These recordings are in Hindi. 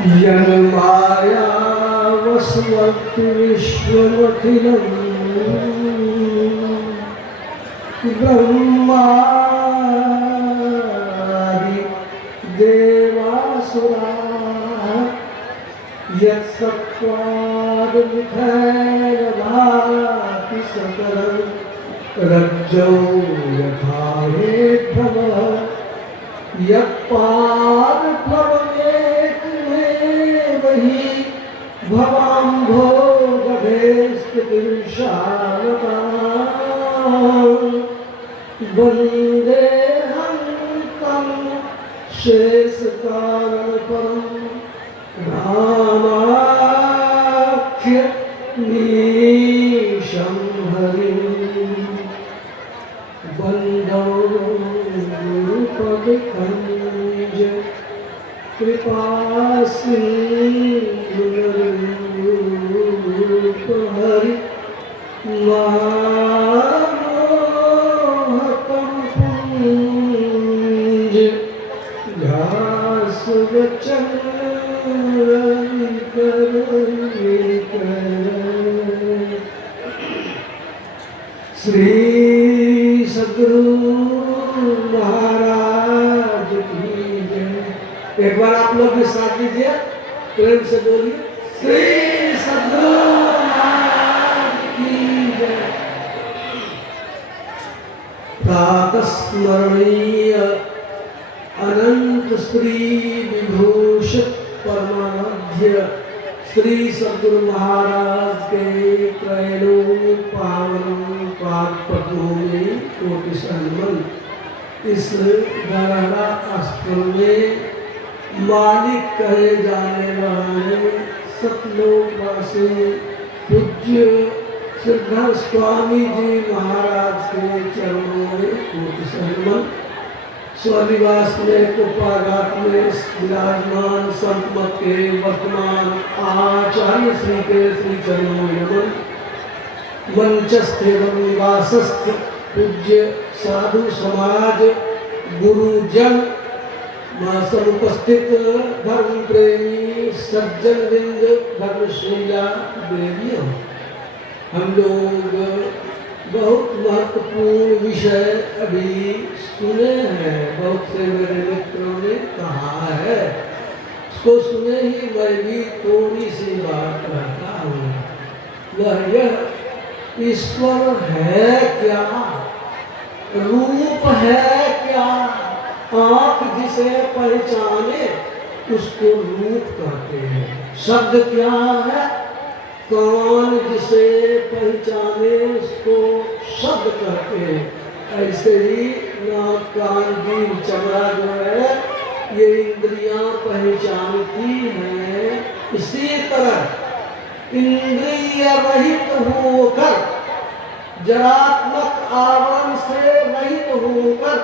यन्माया वसवति विश्वमखिलं ब्रह्मादि देवासुराः यत्सत्त्वादमुखैर्दधाति सकलं रज्जौ यथा हेद्भवः यत्पादप्लवनेकमेव हि भवाम्भोगधेस्तिशालताम् वन्देऽहं तं शेषकारणपरं रामाख्यमीशं हरिं वन्दौ गुरुपदकञ्ज कृपासिन्धुरूपहरि मामोहकं पुञ्ज श्री सद्गुरु महाराज की जय। एक बार आप लोग भी साथ दीजिए, प्रेम से बोलिए श्री सद्गुरु महाराज की जय। प्रातः स्मरणीय अनंत श्री विभूषित परमाराध्य श्री सद्गुरु महाराज के त्रैलोक पावन पाद पद्मों में कोटि सन्मन। इस दरहरा आश्रम में मालिक कहे जाने वाले सतलोकवासी पूज्य श्रीधर स्वामी जी महाराज के चरणों में कोटि सन्मन। स्वनिवास में कुपाघाट में विराजमान संत मत के वर्तमान आचार्य श्री के श्री चरणों में नमन। मंचस्थ एवं निवासस्थ पूज्य साधु समाज गुरुजन समुपस्थित धर्म प्रेमी सज्जन बिंद धर्मशीला देवियों, हम लोग बहुत महत्वपूर्ण विषय अभी सुने हैं। बहुत से मेरे मित्रों ने कहा है, उसको सुने ही मैं भी थोड़ी सी बात कहता हूँ। वह यह ईश्वर है क्या, रूप है क्या, आँख जिसे पहचाने उसको रूप कहते हैं। शब्द क्या है, कान जिसे पहचाने उसको शब्द कहते हैं। ऐसे ही नाक कान जीभ चमड़ा जो है ये इंद्रियां पहचानती हैं। इसी तरह इंद्रिय रहित होकर, जरात्मक आवरण से रहित होकर,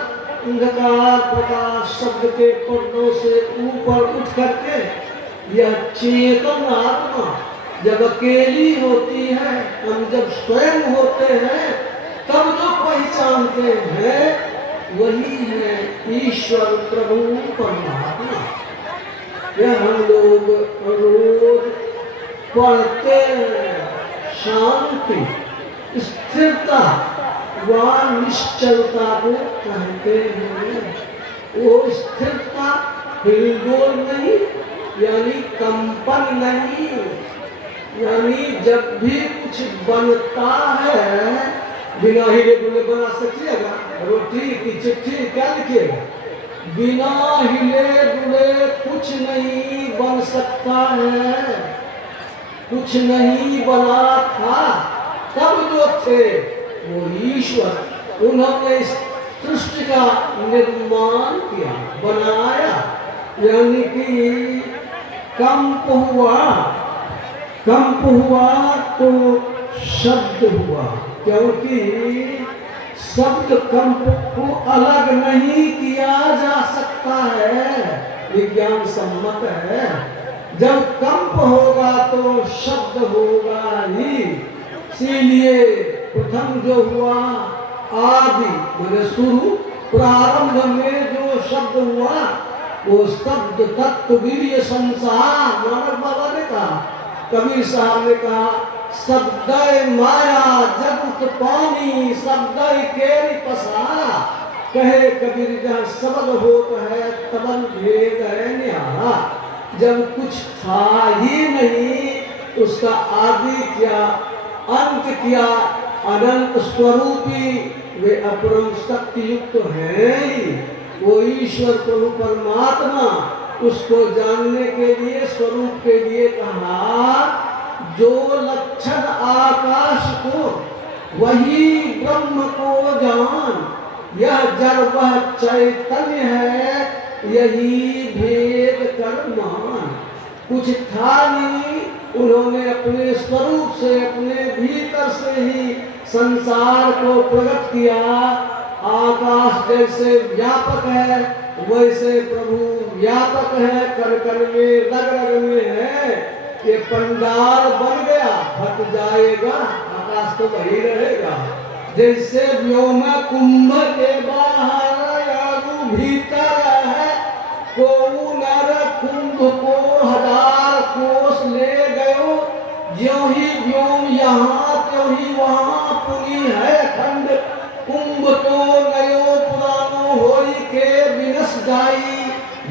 अंधकार प्रकाश शब्द के पर्दों से ऊपर उठ करके यह चेतन आत्मा जब अकेली होती है, हम जब स्वयं होते हैं तब जो पहचानते हैं वही है ईश्वर प्रभु परमात्मा। यह हम लोग रोज पढ़ते हैं। शांति, स्थिरता व निश्चलता को कहते हैं। वो स्थिरता हिलडोल नहीं, यानी कंपन नहीं, यानी जब भी कुछ बनता है बिना हिले डुले बना सकिएगा? रोटी की चिट्ठी क्या लिखिएगा? बिना हिले डुले कुछ नहीं बन सकता है। कुछ नहीं बना था तब जो थे वो ईश्वर, उन्होंने इस सृष्टि का निर्माण किया, बनाया, यानी कि कंप हुआ तो शब्द हुआ, क्योंकि शब्द कंप को अलग नहीं किया जा सकता है, विज्ञान सम्मत है। जब कंप होगा तो शब्द होगा ही। इसीलिए प्रथम जो हुआ आदि माने शुरू, प्रारंभ में जो शब्द हुआ वो शब्द तत्व वीर्य संसार, नानक बाबा ने कहा, कबीर साहब ने कहा, शब्द माया जगत पानी, शब्द केरी पसारा। कहे कबीर जहाँ सबल होत है तबल भेद है न्यारा। जब कुछ था ही नहीं, उसका आदि क्या अंत क्या, अनंत स्वरूपी वे अपरम शक्ति युक्त है ही। वो ईश्वर प्रभु परमात्मा, उसको जानने के लिए स्वरूप के लिए कहा, जो लक्षण आकाश को वही ब्रह्म को जान, यह जड़ वह चैतन्य है, यही भेद कर मान। कुछ था नहीं, उन्होंने अपने स्वरूप से, अपने भीतर से ही संसार को प्रकट किया। आकाश जैसे व्यापक है, वैसे प्रभु व्यापक है, कर कर में रग रग में है। ये पंडाल बन गया, हट जाएगा, आकाश तो वही रहेगा। जैसे व्योम कुंभ के बाहर आगू भीतर है, को नर कुंभ को 1000 कोस ले गयो। ज्यों ही व्योम यहाँ त्यों ही वहाँ पुनी है खंड। कुंभ तो नयो पुरानो होई के विनस जाई,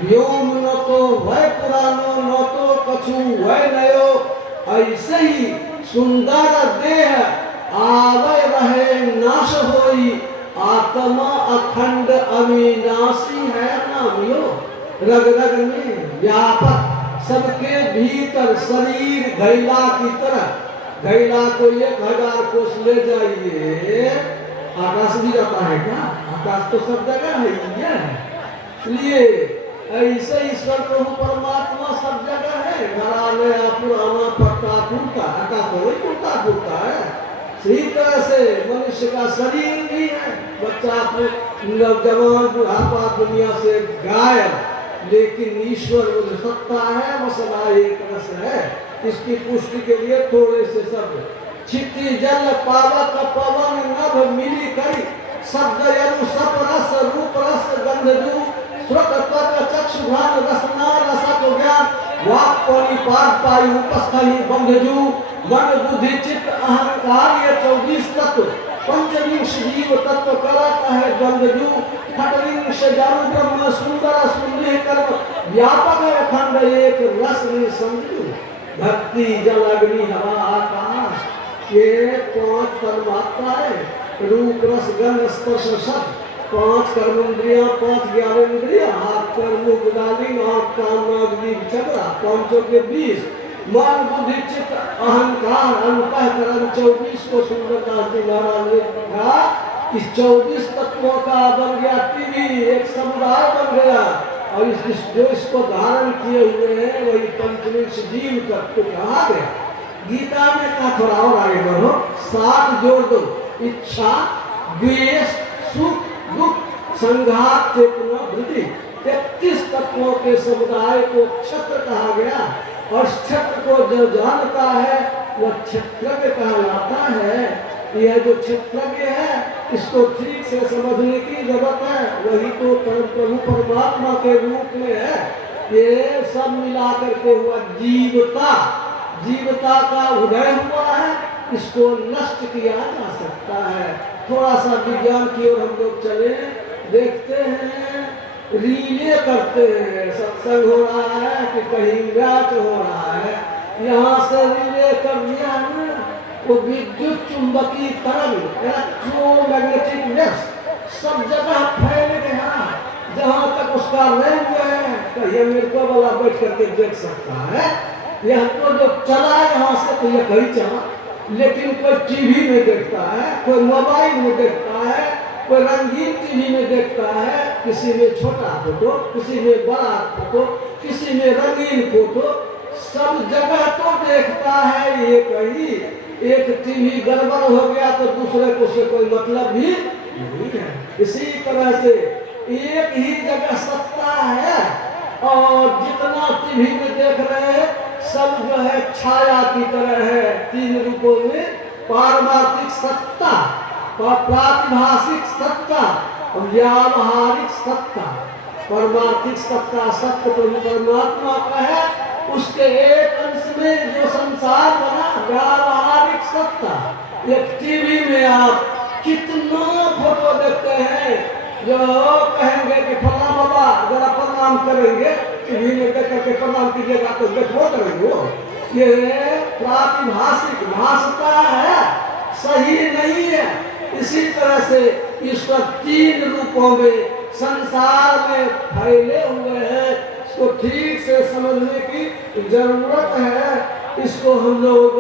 व्योम न तो वह पुरानो न तो कछु वह नयो। ऐसे ही सुंदर देह आवे रहे नाश होई, आत्मा अखंड अविनाशी है नामियो। रग रग में व्यापक, सबके भीतर शरीर घैला की तरह। घैला को 1000 कोस ले जाइए, आकाश भी जाता है क्या? आकाश तो सब जगह है। इसलिए ऐसे ईश्वर प्रभु परमात्मा सब जगह है। घरा नया पुराना पट्टा टूटा, आकाश तो वही टूटा फूटता है। इसी तरह से मनुष्य का शरीर भी है, बच्चा नौजवान बुढ़ापा दुनिया से गायब, लेकिन ईश्वर वो जो सत्ता है वो सदा एक रस है। इसकी पुष्टि के लिए थोड़े से शब्द, छिट्टी जल पावक पवन नभ मिली करी, शब्द यरु सप रस रूप रस गंधजू, श्रुत त्वक चक्षुघ्राण रसना रसक ज्ञान, वाक पानी पाद पायु उपस्थाई बंधजू, मन बुद्धि चित्त अहंकार ये 24 तत्व, पंचविंश जीव तत्व कराता है गंधजू, खटविंश जानु ब्रह्म सुंदर सुंदर कर्म, व्यापक है अखंड एक रस समझू। धरती जल अग्नि हवा आकाश, ये 5 परमात्मा है। रूप रस गंध स्पर्श शब्द, 5 कर्मेंद्रियां, 5 ज्ञानेंद्रियां, हाथ पैर मुख नाली आंख कान नाक जीभ चक्रा, पांचों के 20, मन बुद्धि चित्त अहंकार अंतःकरण 24 को सुंदरदास जी महाराज ने कहा। इस 24 तत्वों का बन गया टीवी, एक समुदाय बन गया। और जो इसको धारण किए हुए हैं वही पंचविंश जीव तत्व कहा गया। गीता में कहा, थोड़ा और आगे बढ़ो, 7 जोड़ दो, इच्छा द्वेष सुख दुख संघात चेतना वृद्धि, 33 तत्वों के समुदाय को क्षत्र कहा गया। और क्षत्र को जो जानता है वह क्षत्रज्ञ कहलाता है। यह जो क्षत्रज्ञ है इसको ठीक से समझने की जरूरत है। वही तो प्रभु परमात्मा के रूप में है। ये सब मिला करके हुआ जीवता, जीवता का उदय हुआ है। इसको नष्ट किया जा सकता है। थोड़ा सा विज्ञान की ओर हम लोग चले, देखते हैं, रीले करते हैं, सत्संग हो रहा है कि कहीं मैच हो रहा है, यहाँ से रीले कर दिया है, वो विद्युत चुंबकीय तरंग, इलेक्ट्रोमैग्नेटिक वेव्स सब जगह फैल गया। जहाँ तक उसका रेंज है, कहीं अमेरिका वाला बैठ करके देख सकता है। यह तो जो चला यहाँ से तो यह कहीं चला, लेकिन कोई टीवी में देखता है, कोई मोबाइल में देखता है, कोई रंगीन टीवी में देखता है, किसी में छोटा फोटो, किसी में बड़ा फोटो, किसी में रंगीन फोटो, सब जगह तो देखता है। ये कहीं एक टीवी गड़बड़ हो गया तो दूसरे को से कोई मतलब भी नहीं है। इसी तरह से एक ही जगह सत्ता है, और जितना टीवी में देख रहे हैं सब जो है छाया की तरह है। 3 रूपों में पारमार्थिक सत्ता, प्रातिभाषिक सत्ता और व्यावहारिक सत्ता। परमार्थिक सत्ता सत्य प्रभु परमात्मा का है, उसके एक अंश में जो संसार बना व्यावहारिक सत्ता। एक टीवी में आप कितना फोटो देखते हैं, जो कहेंगे कि फला बाबा जरा प्रणाम करेंगे, टीवी में देख करके प्रणाम कीजिएगा तो देखो करेंगे वो। ये प्रातिभाषिक भाषता है, सही नहीं है। इसी तरह से ईश्वर तीन रूपों में संसार में फैले हुए हैं। इसको ठीक से समझने की जरूरत है। इसको हम लोग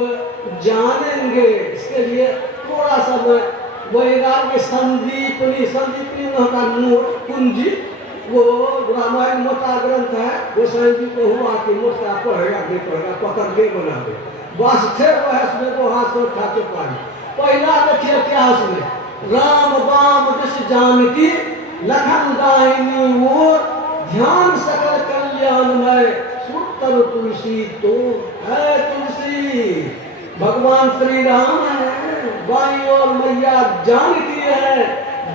जानेंगे। इसके लिए थोड़ा सा मैं वैराग्य संदीपनी का कुंजी, वो रामायण मोटा ग्रंथ है, गोसाई जी को हुआ कि मोटा पढ़ेगा नहीं पढ़ेगा पकड़ के बना दे, बस थे बहस में तो हाथ से उठा के पानी। पहला देखिए क्या उसमें, राम बाम जस जानकी लखन दाहिनी ओर, ध्यान सकल कल्याणमय सुतर तुलसी तो है तुलसी। भगवान श्री राम है, बाई और मैया जानकी है,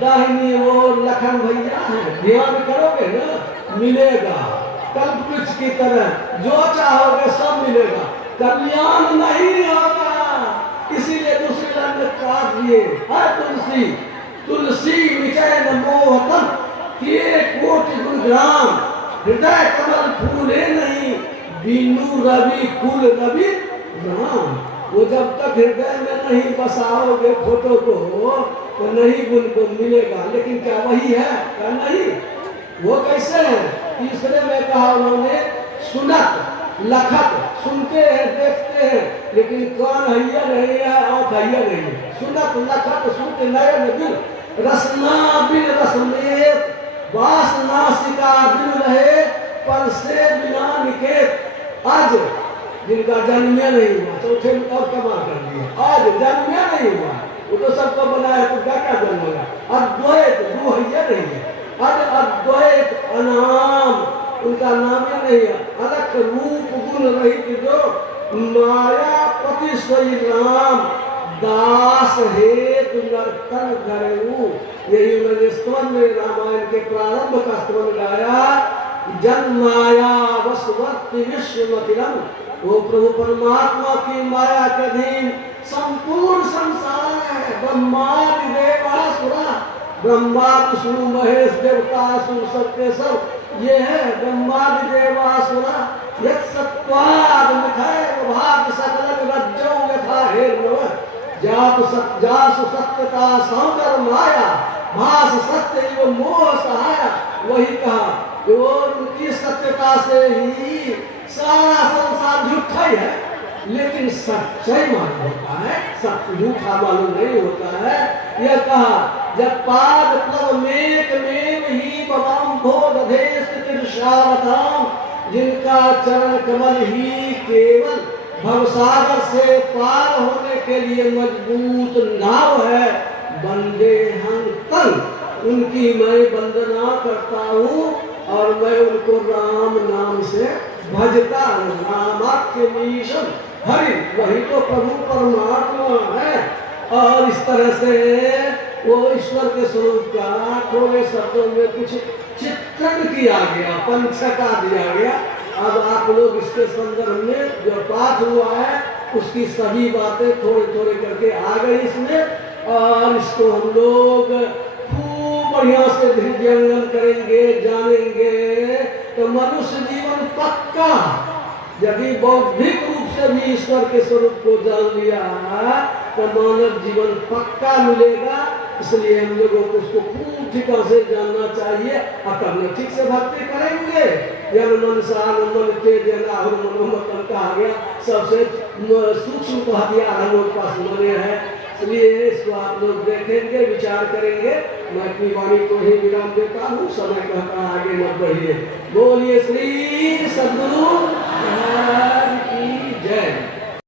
दाहिनी ओर लखन भैया है। ध्यान करोगे ना मिलेगा, कल्प वृक्ष की तरह जो चाहोगे सब मिलेगा, कल्याण नहीं होगा। इसीलिए दूसरी लाइन में काट दिए है तुलसी, तुलसी विजय नमोहतम किए कोटि गुणग्राम, हृदय कमल फूले नहीं बीनू रवि कुल रवि राम। वो जब तक हृदय में नहीं बसाओगे फोटो को तो नहीं गुण को मिलेगा। लेकिन क्या वही है? क्या नहीं? वो कैसे है? तीसरे में कहा उन्होंने सुनत लखत, सुनते हैं देखते हैं लेकिन कान हैया नहीं है, आँख हैया नहीं है। सुनत लखत सुनते नयन बिन, रसना बिन रसमेत, वास नासिका बिन रहे, पर से बिना निकेत। आज जिनका जन्म नहीं हुआ, चौथे में और कमाल कर दिया, आज जन्म नहीं हुआ, वो तो सबको बनाया, तो क्या जन्म होगा? अद्वैत दो हैया नहीं है, अद्वैत अनाम, उनका नाम ही नहीं है। अलग रूप गुण रहित जो मायापति स्वयं राम, दास हेतु नर्तन करेऊ। यही मैंने स्तवन में रामायण के प्रारंभ का स्तवन गाया, जन्माया वसवर्ति विश्वमतिरम। वो प्रभु परमात्मा की माया के अधीन संपूर्ण संसार है। ब्रह्मादि देवासुरा, ब्रह्मा विष्णु महेश देवता असुर सबके सब ये है ब्रह्मादि देवासुरा। यत् सत्वाद मिथाय भाग सकल रज्जो यथा हेर्नव, जासु सत्यता सौंदर माया, भास सत्य एवं मोह सहाया। वही कहा जो उनकी सत्यता से ही सारा संसार झूठा ही है, लेकिन सच्चाई मालूम होता है, सत्य झूठा मालूम नहीं होता है। यह कहा जब पाद प्लव मेक में ही बवाम भोदेश तीर्षावताम, जिनका चरण कमल ही केवल भवसागर से पार होने के लिए मजबूत नाव है। बंदे हम तन, उनकी मैं वंदना करता हूँ और मैं उनको राम नाम से भजता हूँ। रामाख्य मीशन हरि, वही तो प्रभु परमात्मा है। और इस तरह से वो ईश्वर के स्वरूप का थोड़े शब्दों में कुछ चित्रण किया गया, पंचका दिया गया। अब आप लोग इसके संदर्भ में जो पाठ हुआ है उसकी सभी बातें थोड़े थोड़े करके आ गई इसमें, और इसको हम लोग खूब बढ़िया से हृदयंगम करेंगे, जानेंगे तो मनुष्य जीवन पक्का। यदि बौद्धिक रूप से भी ईश्वर के स्वरूप को जान लिया तो मानव जीवन पक्का मिलेगा। इसलिए हम लोगों को उसको खूब ठिकाने से जानना चाहिए। अपन ठीक से भक्ति करेंगे, यन मनसा मन तेज मनोमतन कहा गया, सबसे सूक्ष्म हथियार हम लोग पास मने हैं। इसलिए इसको आप लोग देखेंगे, विचार करेंगे। मैं अपनी वाणी को ही विराम देता हूँ, समय कहता आगे मत बढ़िए। बोलिए श्री सद्गुरु की जय।